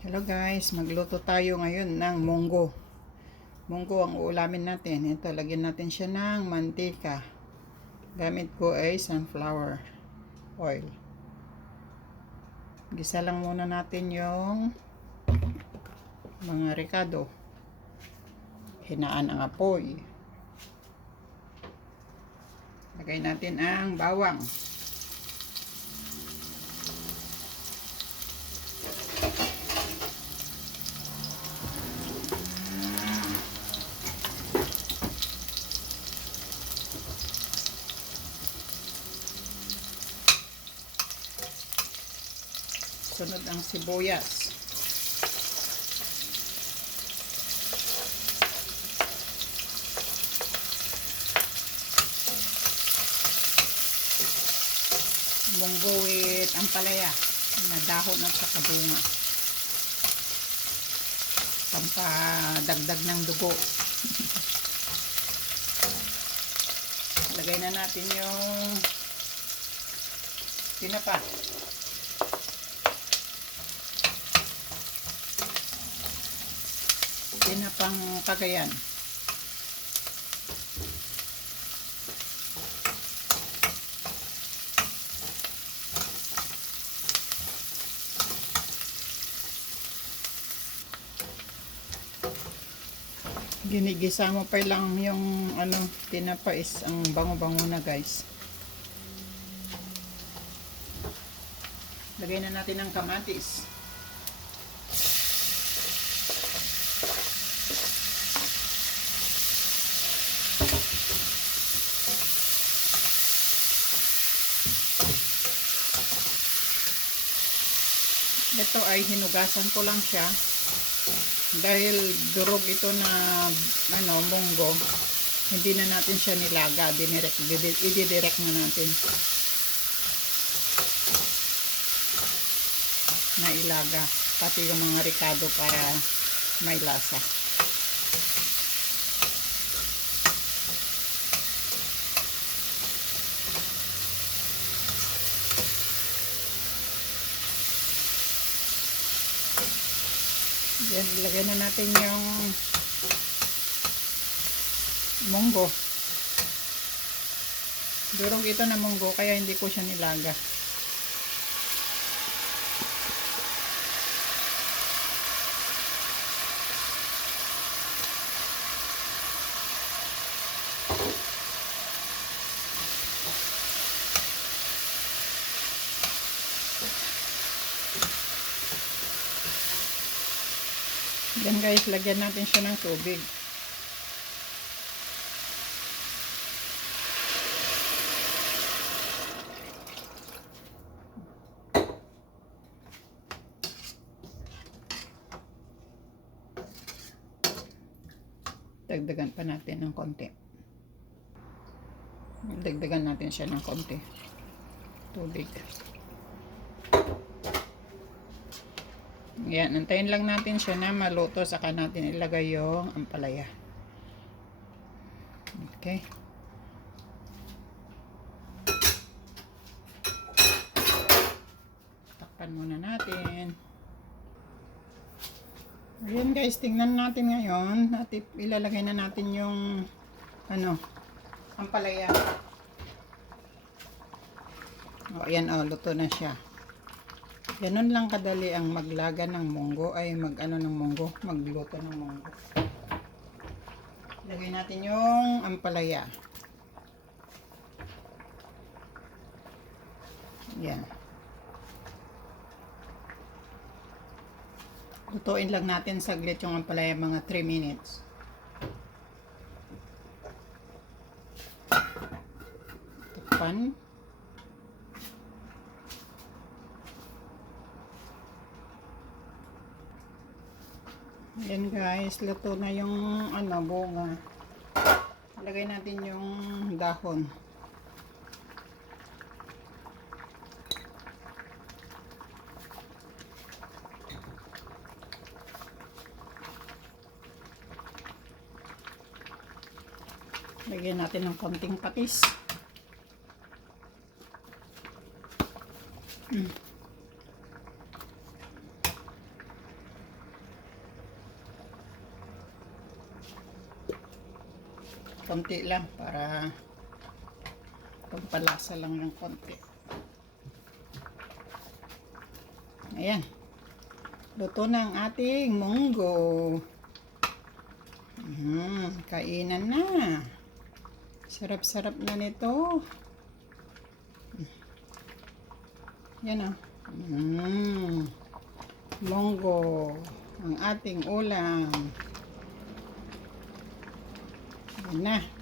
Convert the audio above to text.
Hello guys, magluto tayo ngayon ng munggo. Munggo ang uulamin natin. Ito, lagyan natin siya ng mantika. Gamit ko ay sunflower oil. Gisa lang muna natin yung mga ricado. Hinaan ang apoy. Lagay natin ang bawang. Sunod ang sibuyas. Munggo with ampalaya na dahon at saka bunga. Pampadagdag ng dugo. Lagay na natin yung tinapa. Tinapang kagayan. Ginigisa mo pa lang yung ano, tinapa is ang bango-bango na guys. Lagay na natin ng kamatis. Ito ay hinugasan ko lang siya. Dahil durog ito na ano munggo hindi na natin siya nilaga. Dinirect ididirect na natin. Na ilaga pati yung mga ricado para may lasa Yan, ilagay na natin yung munggo. Durog ito na munggo, kaya hindi ko siya nilaga. Yan guys, lagyan natin siya ng tubig. Dagdagan pa natin ng konti. Dagdagan natin siya ng konti. Tubig. Yan, antayin lang natin siya na maluto saka natin ilagay yung ampalaya. Okay. Takpan muna natin. Ayan guys, tingnan natin ngayon. At ilalagay na natin yung ano, ampalaya. O, ayan o, luto na siya. Ganun lang kadali ang maglaga ng munggo ay mag ano ng munggo, magluto ng munggo. Lagay natin yung ampalaya. Yan. Lutuin lang natin saglit yung ampalaya mga 3 minutes. Takpan. Yan guys, luto na yung ano, bunga. Lagay natin yung dahon. Lagyan natin ng konting patis. Mm. Konti lang para pampalasa lang ng konti. Ayan. Luto na ang ating munggo. Mm, kainan na. Sarap-sarap na nito. Yan o. Mm, munggo. Ang ating ulam. Yan na.